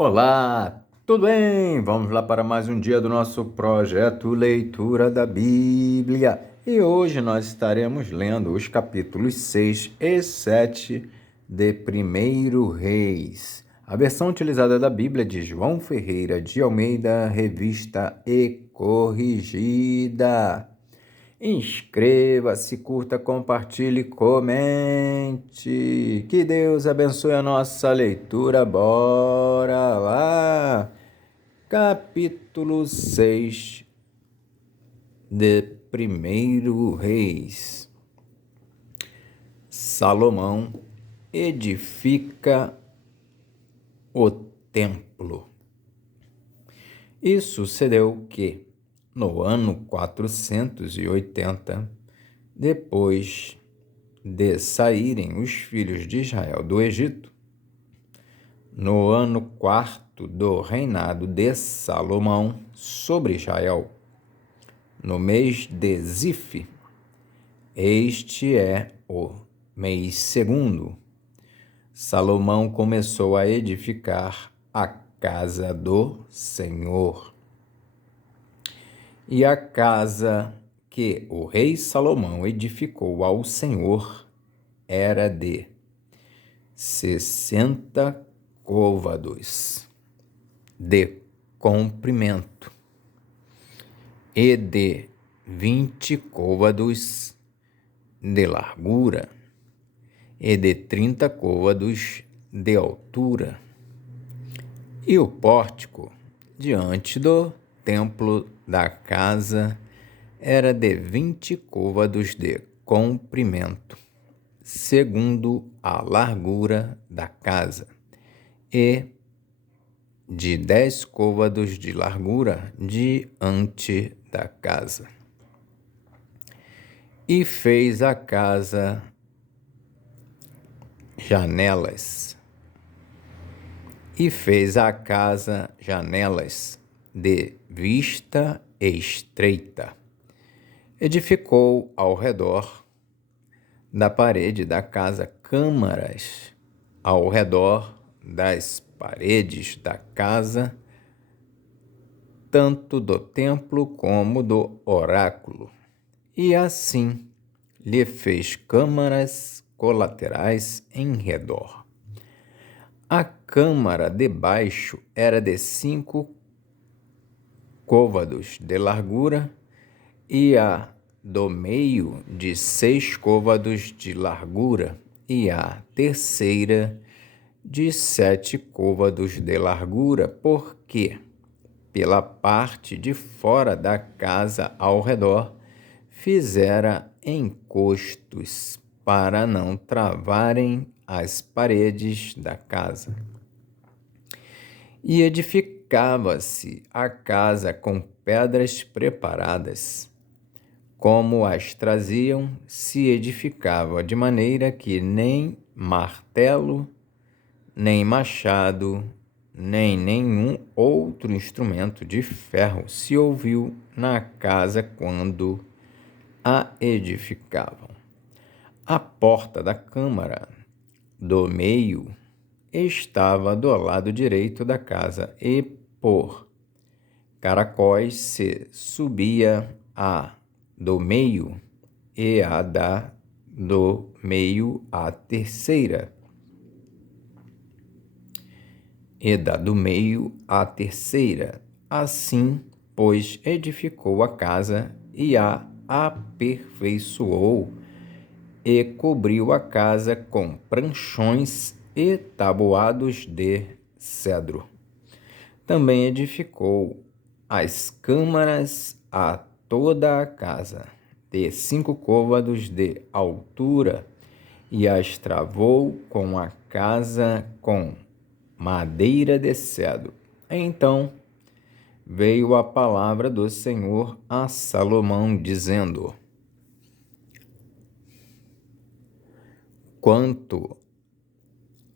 Olá, tudo bem? Vamos lá para mais um dia do nosso projeto Leitura da Bíblia. E hoje nós estaremos lendo os capítulos 6 e 7 de 1 Reis. A versão utilizada da Bíblia de João Ferreira de Almeida, revista e corrigida. Inscreva-se, curta, compartilhe, comente. Que Deus abençoe a nossa leitura. Bora lá! Capítulo 6 de 1 Reis. Salomão edifica o templo. E sucedeu que, no ano 480, depois de saírem os filhos de Israel do Egito, no ano quarto do reinado de Salomão sobre Israel, no mês de Zif, este é o mês segundo, Salomão começou a edificar a casa do Senhor. E a casa que o rei Salomão edificou ao Senhor era de 60 côvados de comprimento e de 20 côvados de largura e de 30 côvados de altura. E o pórtico diante do templo da casa era de 20 côvados de comprimento, segundo a largura da casa, e de 10 côvados de largura diante da casa. E fez a casa janelas. De vista estreita. Edificou ao redor da parede da casa câmaras, ao redor das paredes da casa, tanto do templo como do oráculo. E assim lhe fez câmaras colaterais em redor. A câmara de baixo era de 5 côvados de largura e a do meio de 6 côvados de largura e a terceira de 7 côvados de largura, porque pela parte de fora da casa ao redor fizera encostos para não travarem as paredes da casa. E edificava-se a casa com pedras preparadas, como as traziam, se edificava de maneira que nem martelo, nem machado, nem nenhum outro instrumento de ferro se ouviu na casa quando a edificavam. A porta da câmara do meio estava do lado direito da casa e por caracóis se subia a do meio e a da do meio a terceira. Assim, pois, edificou a casa e a aperfeiçoou e cobriu a casa com pranchões e tabuados de cedro. Também edificou as câmaras a toda a casa, de 5 côvados de altura, e as travou com a casa com madeira de cedro. Então veio a palavra do Senhor a Salomão, dizendo: quanto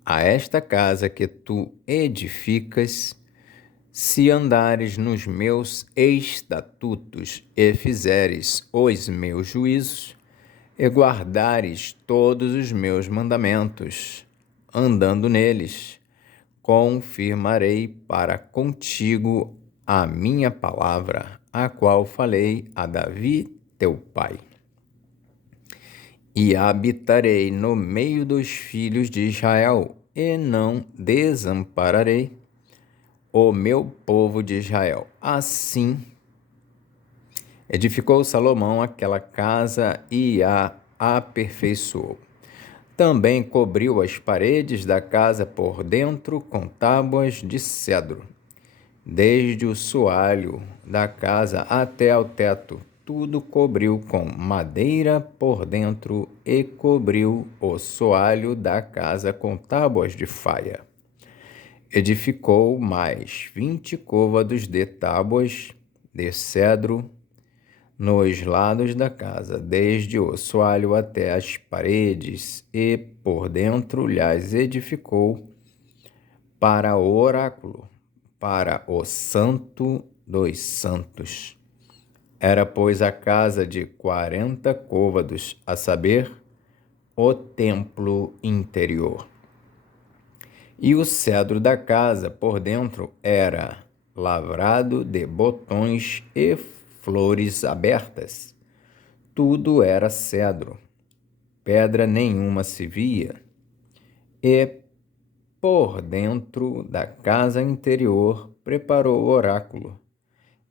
a esta casa que tu edificas, se andares nos meus estatutos e fizeres os meus juízos, e guardares todos os meus mandamentos, andando neles, confirmarei para contigo a minha palavra, a qual falei a Davi, teu pai. E habitarei no meio dos filhos de Israel, e não desampararei o meu povo de Israel. Assim edificou Salomão aquela casa e a aperfeiçoou. Também cobriu as paredes da casa por dentro com tábuas de cedro, desde o soalho da casa até ao teto. Tudo cobriu com madeira por dentro e cobriu o soalho da casa com tábuas de faia. Edificou mais 20 côvados de tábuas de cedro nos lados da casa, desde o soalho até as paredes, e por dentro lhes edificou para o oráculo, para o Santo dos Santos. Era, pois, a casa de 40 côvados, a saber, o templo interior. E o cedro da casa por dentro era lavrado de botões e flores abertas. Tudo era cedro, pedra nenhuma se via. E por dentro da casa interior preparou o oráculo,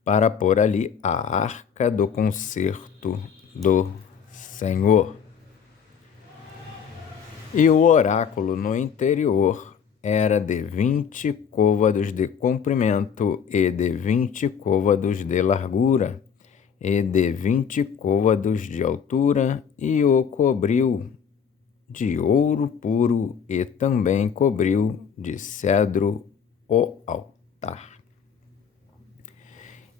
para pôr ali a arca do concerto do Senhor. E o oráculo no interior era de 20 côvados de comprimento e de 20 côvados de largura e de 20 côvados de altura, e o cobriu de ouro puro, e também cobriu de cedro o altar.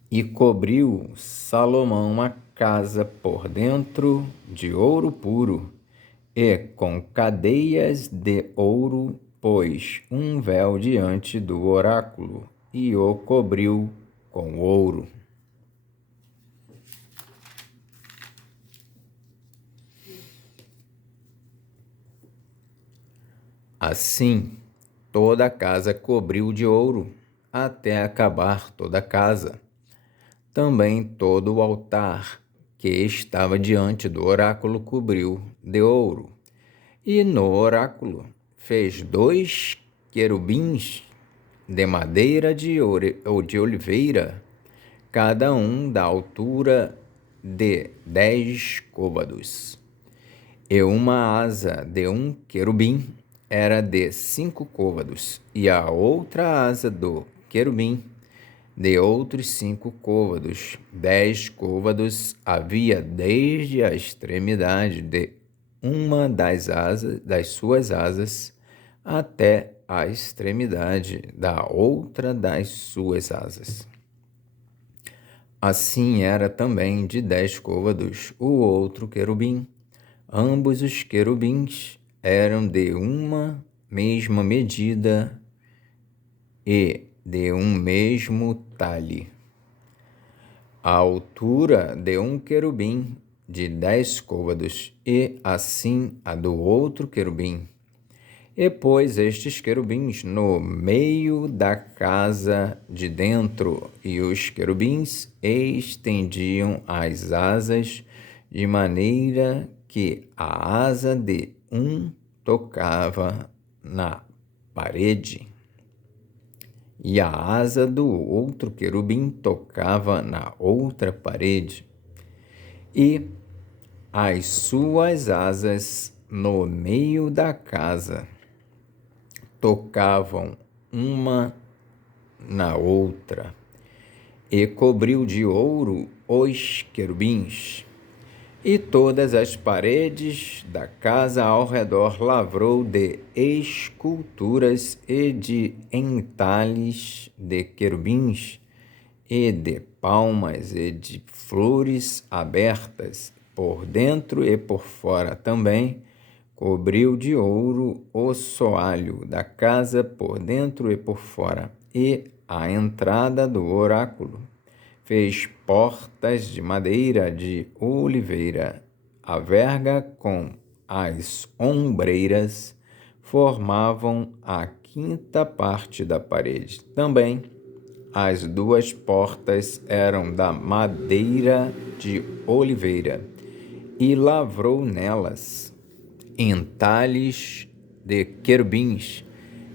E cobriu Salomão a casa por dentro de ouro puro, e com cadeias de ouro pôs um véu diante do oráculo, e o cobriu com ouro. Assim, toda a casa cobriu de ouro, até acabar toda a casa. Também todo o altar que estava diante do oráculo cobriu de ouro. E no oráculo fez 2 querubins de madeira de oliveira, cada um da altura de 10 côvados. E uma asa de um querubim era de 5 côvados, e a outra asa do querubim de outros 5 côvados. 10 côvados havia desde a extremidade de uma das suas asas até a extremidade da outra das suas asas. Assim era também de 10 côvados o outro querubim. Ambos os querubins eram de uma mesma medida e de um mesmo talhe. A altura de um querubim de 10 côvados, e assim a do outro querubim. E pôs estes querubins no meio da casa de dentro, e os querubins estendiam as asas de maneira que a asa de um tocava na parede, e a asa do outro querubim tocava na outra parede, e as suas asas no meio da casa tocavam uma na outra, e cobriu de ouro os querubins. E todas as paredes da casa ao redor lavrou de esculturas e de entalhes de querubins, e de palmas e de flores abertas, por dentro e por fora também. Cobriu de ouro o soalho da casa por dentro e por fora, e a entrada do oráculo. Fez portas de madeira de oliveira. A verga com as ombreiras formavam aqui quinta parte da parede. Também as 2 portas eram da madeira de oliveira, e lavrou nelas entalhes de querubins,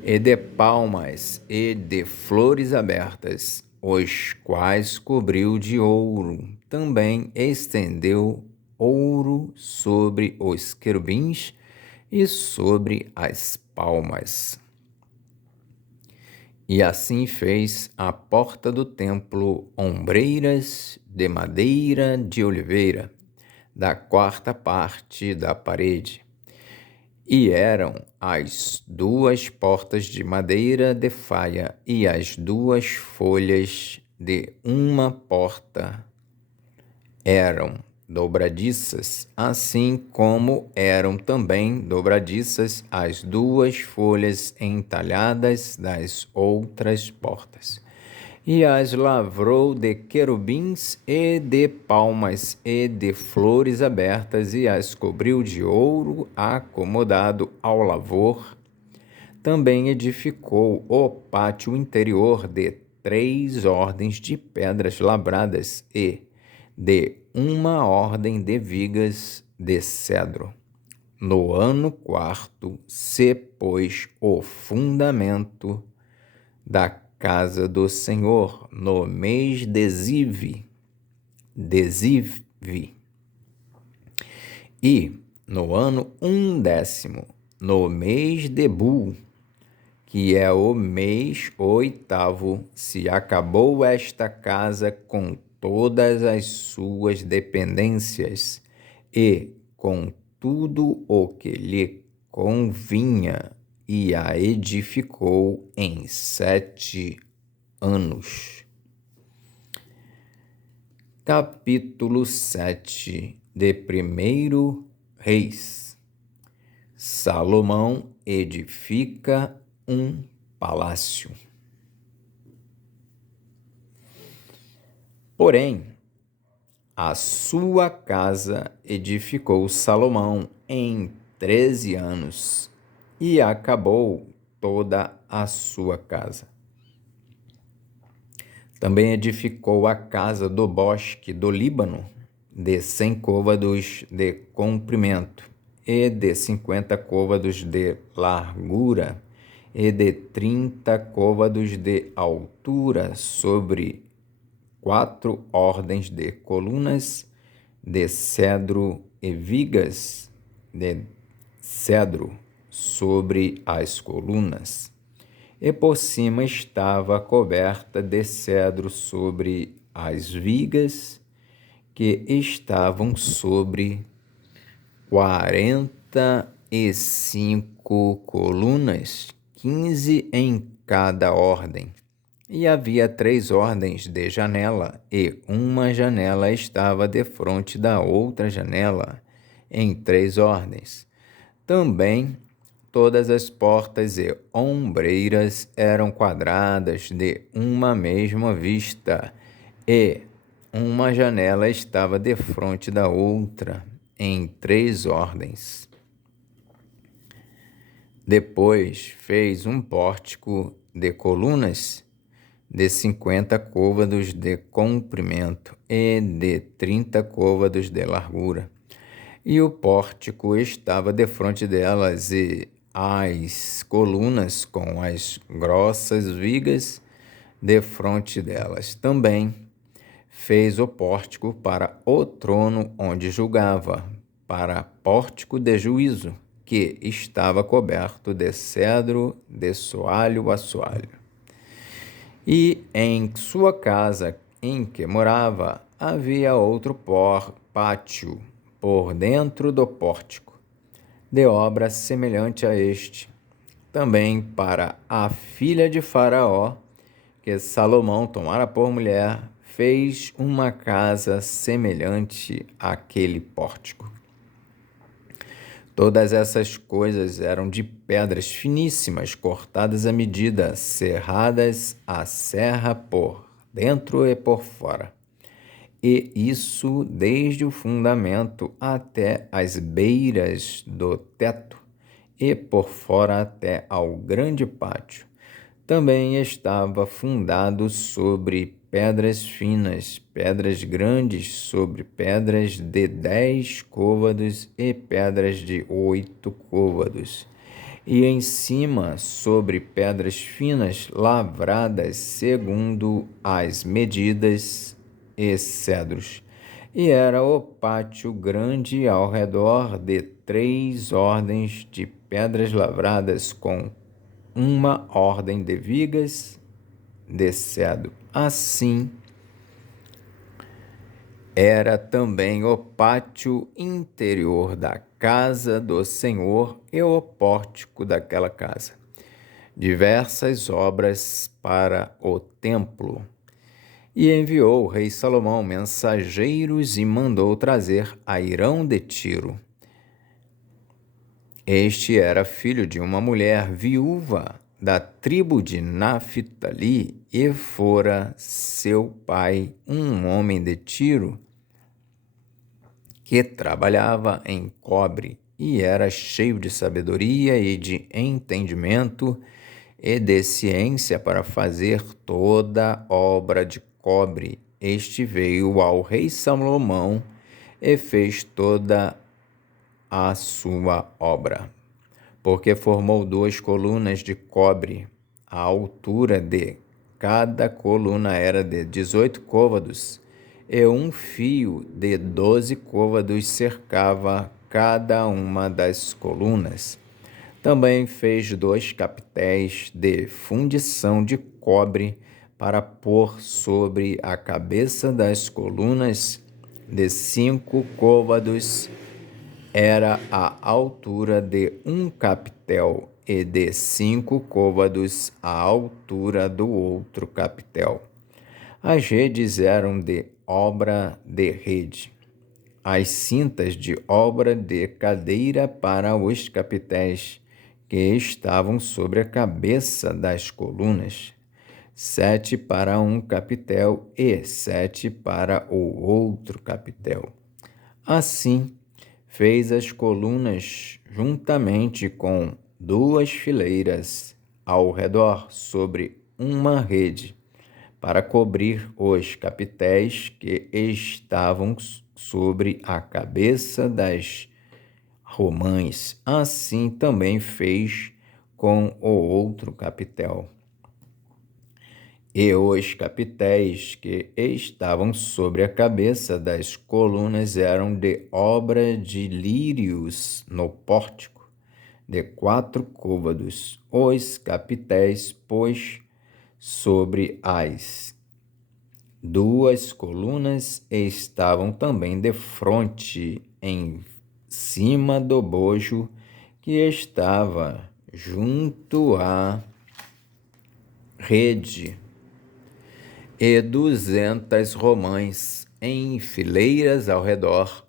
e de palmas, e de flores abertas, os quais cobriu de ouro. Também estendeu ouro sobre os querubins e sobre as palmas. E assim fez a porta do templo ombreiras de madeira de oliveira, da 4ª parte da parede. E eram as 2 portas de madeira de faia, e as 2 folhas de uma porta eram dobradiças, assim como eram também dobradiças as 2 folhas entalhadas das outras portas. E as lavrou de querubins e de palmas e de flores abertas, e as cobriu de ouro acomodado ao lavor. Também edificou o pátio interior de 3 ordens de pedras labradas e de 1 ordem de vigas de cedro. No ano 4º se pôs o fundamento da casa do Senhor, no mês de Ziv, e no ano 11º, no mês de Bu, que é o mês 8º, se acabou esta casa com todas as suas dependências e com tudo o que lhe convinha, e a edificou em 7 anos. Capítulo 7 de 1 Reis. Salomão edifica um palácio. Porém, a sua casa edificou Salomão em 13 anos, e acabou toda a sua casa. Também edificou a casa do bosque do Líbano, de 100 côvados de comprimento, e de 50 côvados de largura, e de 30 côvados de altura, sobre 4 ordens de colunas de cedro e vigas de cedro sobre as colunas. E por cima estava coberta de cedro sobre as vigas, que estavam sobre 45 colunas, 15 em cada ordem. E havia 3 ordens de janela, e uma janela estava defronte da outra janela, em 3 ordens. Também todas as portas e ombreiras eram quadradas de uma mesma vista, e uma janela estava defronte da outra, em 3 ordens. Depois fez um pórtico de colunas de 50 côvados de comprimento e de 30 côvados de largura. E o pórtico estava defronte delas, e as colunas com as grossas vigas defronte delas. Também fez o pórtico para o trono onde julgava, para pórtico de juízo, que estava coberto de cedro de soalho a soalho. E em sua casa em que morava havia outro pátio por dentro do pórtico, de obra semelhante a este, também para a filha de Faraó, que Salomão tomara por mulher, fez uma casa semelhante àquele pórtico. Todas essas coisas eram de pedras finíssimas, cortadas à medida, serradas à serra por dentro e por fora. E isso desde o fundamento até as beiras do teto, e por fora até ao grande pátio. Também estava fundado sobre pedras finas, pedras grandes sobre pedras de 10 côvados e pedras de 8 côvados. E em cima, sobre pedras finas lavradas segundo as medidas e cedros. E era o pátio grande ao redor de 3 ordens de pedras lavradas com uma ordem de vigas de cedro. Assim era também o pátio interior da casa do Senhor e o pórtico daquela casa. Diversas obras para o templo. E enviou o rei Salomão mensageiros e mandou trazer Airão de Tiro. Este era filho de uma mulher viúva da tribo de Naphtali, e fora seu pai um homem de Tiro que trabalhava em cobre e era cheio de sabedoria e de entendimento e de ciência para fazer toda obra de cobre. Este veio ao rei Salomão e fez toda a sua obra, porque formou 2 colunas de cobre. A altura de cada coluna era de 18 côvados, e um fio de 12 côvados cercava cada uma das colunas. Também fez 2 capitéis de fundição de cobre para pôr sobre a cabeça das colunas, de 5 côvados era a altura de um capitel, e de 5 côvados a altura do outro capitel. As redes eram de obra de rede, as cintas de obra de cadeira para os capitéis que estavam sobre a cabeça das colunas, 7 para um capitel e 7 para o outro capitel. Assim, fez as colunas juntamente com 2 fileiras ao redor sobre uma rede, para cobrir os capitéis que estavam sobre a cabeça das romãs. Assim também fez com o outro capitel. E os capitéis que estavam sobre a cabeça das colunas eram de obra de lírios no pórtico, de 4 côvados. Os capitéis, pois, sobre as 2 colunas estavam também de fronte em cima do bojo que estava junto à rede, e 200 romãs em fileiras ao redor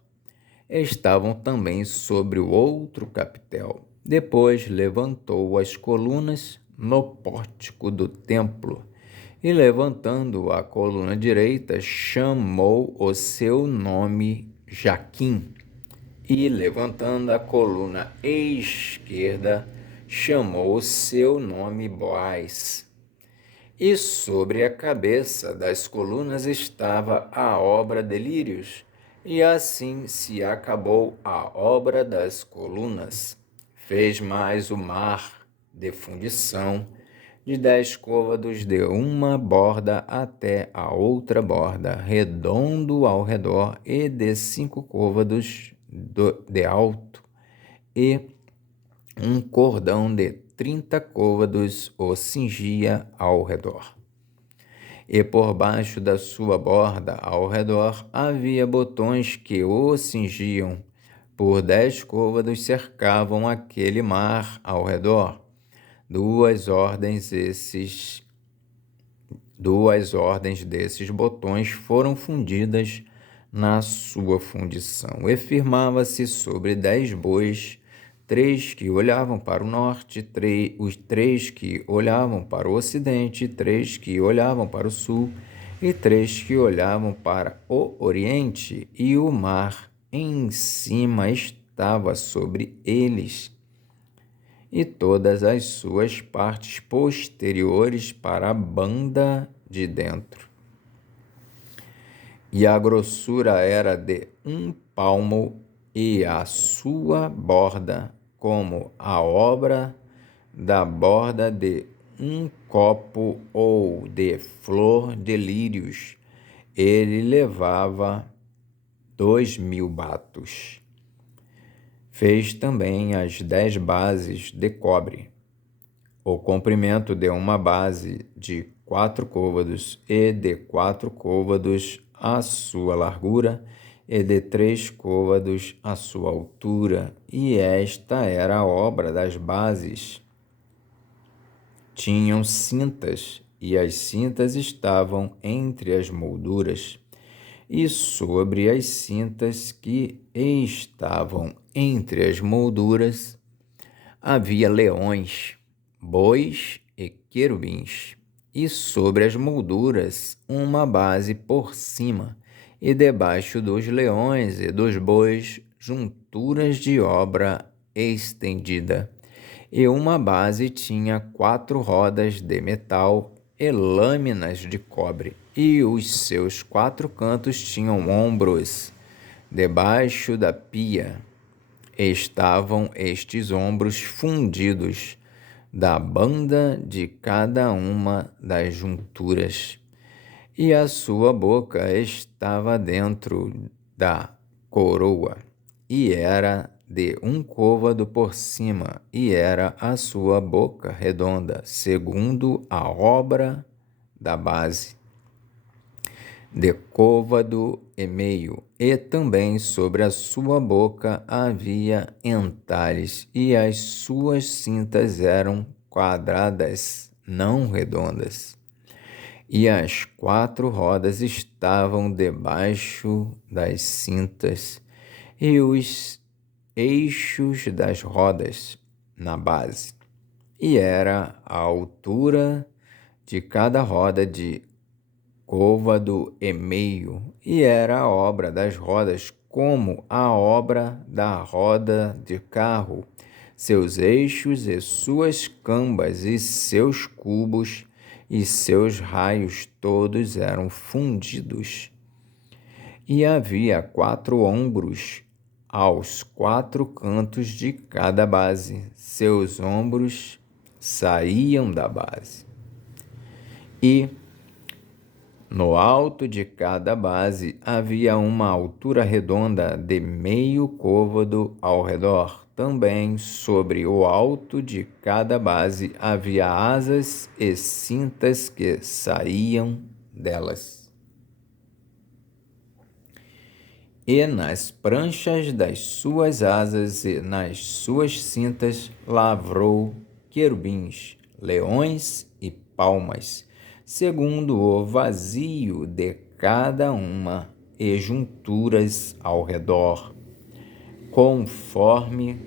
estavam também sobre o outro capitel. Depois levantou as colunas no pórtico do templo, e levantando a coluna direita, chamou o seu nome Jaquim, e levantando a coluna esquerda, chamou o seu nome Boaz. E sobre a cabeça das colunas estava a obra de lírios, e assim se acabou a obra das colunas. Fez mais o mar de fundição, de 10 côvados de uma borda até a outra borda, redondo ao redor, e de 5 côvados de alto, e um cordão de 30 côvados o cingia ao redor. E por baixo da sua borda ao redor havia botões que o cingiam. Por 10 côvados cercavam aquele mar ao redor. 2 ordens desses botões foram fundidas na sua fundição, e firmava-se sobre 10 bois, 3 que olhavam para o norte, os 3 que olhavam para o ocidente, 3 que olhavam para o sul, e 3 que olhavam para o oriente, e o mar em cima estava sobre eles. e todas as suas partes posteriores para a banda de dentro. E a grossura era de 1 palmo, e a sua borda, como a obra da borda de um copo ou de flor de lírios. Ele levava 2.000 batos. Fez também as 10 bases de cobre, o comprimento de uma base de 4 côvados e de 4 côvados a sua largura e de 3 côvados a sua altura, e esta era a obra das bases. Tinham cintas, e as cintas estavam entre as molduras, e sobre as cintas que estavam entre as molduras havia leões, bois e querubins, e sobre as molduras uma base por cima, e debaixo dos leões e dos bois junturas de obra estendida. E uma base tinha 4 rodas de metal e lâminas de cobre, e os seus 4 cantos tinham ombros. Debaixo da pia estavam estes ombros fundidos da banda de cada uma das junturas, e a sua boca estava dentro da coroa, e era de 1 côvado por cima, e era a sua boca redonda, segundo a obra da base, de côvado e meio, e também sobre a sua boca havia entalhes, e as suas cintas eram quadradas, não redondas. E as 4 rodas estavam debaixo das cintas, e os eixos das rodas na base. E era a altura de cada roda de côvado e meio, e era a obra das rodas como a obra da roda de carro, seus eixos e suas cambas e seus cubos e seus raios todos eram fundidos. E havia 4 ombros aos 4 cantos de cada base, seus ombros saíam da base. E no alto de cada base havia uma altura redonda de meio côvado ao redor. Também sobre o alto de cada base havia asas e cintas que saíam delas. E nas pranchas das suas asas e nas suas cintas lavrou querubins, leões e palmas, segundo o vazio de cada uma, e junturas ao redor, conforme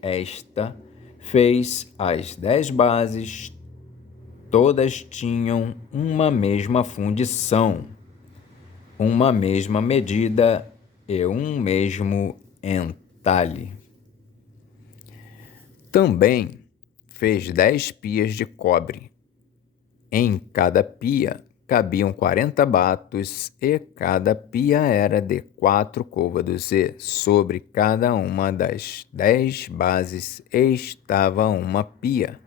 esta fez as 10 bases. Todas tinham uma mesma fundição, uma mesma medida e um mesmo entalhe. Também fez 10 pias de cobre. Em cada pia cabiam 40 batos, e cada pia era de 4 côvados, e sobre cada uma das 10 bases estava uma pia.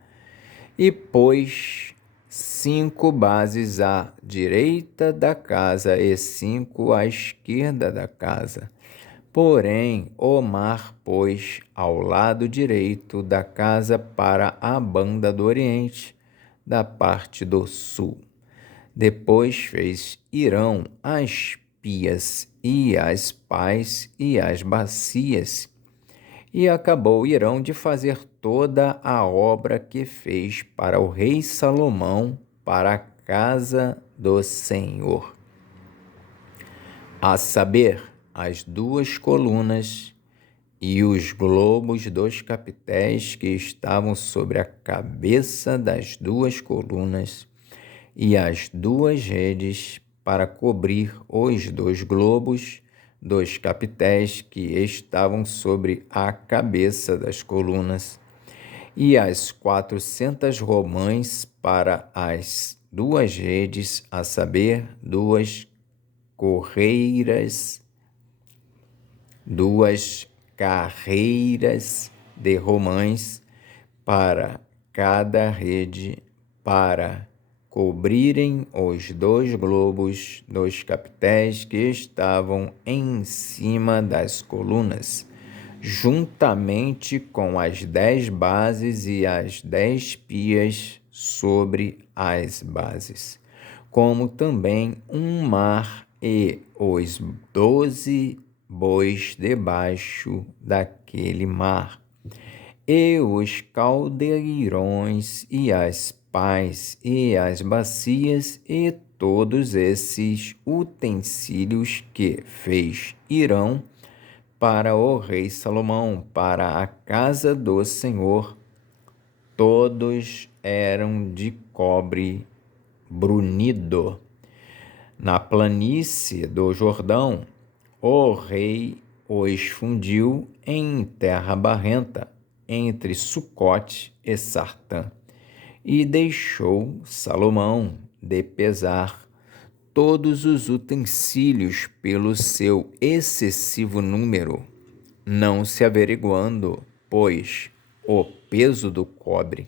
E pôs 5 bases à direita da casa e 5 à esquerda da casa. Porém, o mar pôs ao lado direito da casa para a banda do oriente, da parte do sul. Depois fez Irão as pias e as pás e as bacias. E acabou Irão de fazer toda a obra que fez para o rei Salomão, para a casa do Senhor, a saber, as 2 colunas e os globos dos capitéis que estavam sobre a cabeça das 2 colunas, e as 2 redes para cobrir os 2 globos dos capitéis que estavam sobre a cabeça das colunas, e as 400 romãs para as 2 redes, a saber, 2 carreiras de romãs para cada rede, para cobrirem os 2 globos dos capitéis que estavam em cima das colunas, juntamente com as 10 bases e as 10 pias sobre as bases, como também um mar e os 12 bois debaixo daquele mar, e os caldeirões e as pás e as bacias e todos esses utensílios que fez Hirão para o rei Salomão, para a casa do Senhor. Todos eram de cobre brunido. Na planície do Jordão, o rei os fundiu em terra barrenta, entre Sucote e Sartã, e deixou Salomão de pesar todos os utensílios pelo seu excessivo número, não se averiguando, pois, o peso do cobre.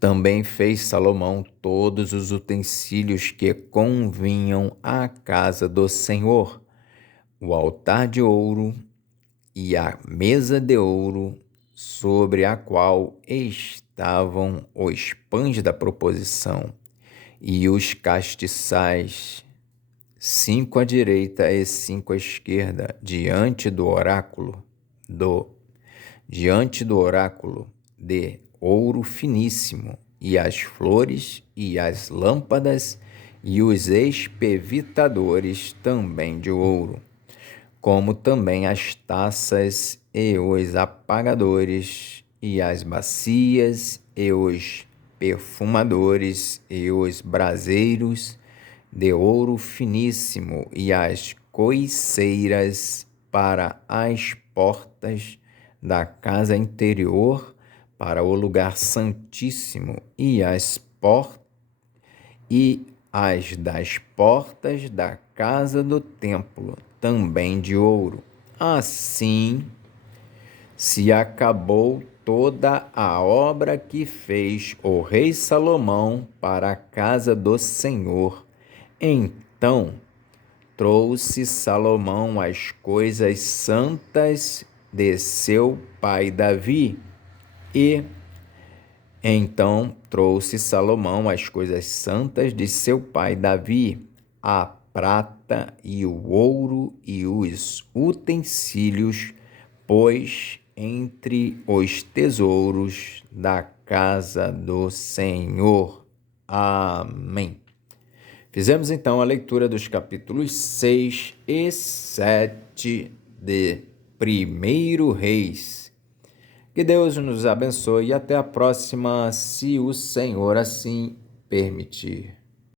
Também fez Salomão todos os utensílios que convinham à casa do Senhor, o altar de ouro e a mesa de ouro, sobre a qual estavam os pães da proposição, e os castiçais, 5 à direita e 5 à esquerda, diante do oráculo de ouro finíssimo, e as flores e as lâmpadas e os espevitadores também de ouro, como também as taças e os apagadores e as bacias e os perfumadores e os braseiros de ouro finíssimo e as coiceiras para as portas da casa interior, para o lugar santíssimo, e as das portas da casa do templo, também de ouro. Assim se acabou toda a obra que fez o rei Salomão para a casa do Senhor. Então trouxe Salomão as coisas santas de seu pai Davi, a prata e o ouro e os utensílios, pôs entre os tesouros da casa do Senhor. Amém. Fizemos então a leitura dos capítulos 6 e 7 de 1 Reis. Que Deus nos abençoe e até a próxima, se o Senhor assim permitir.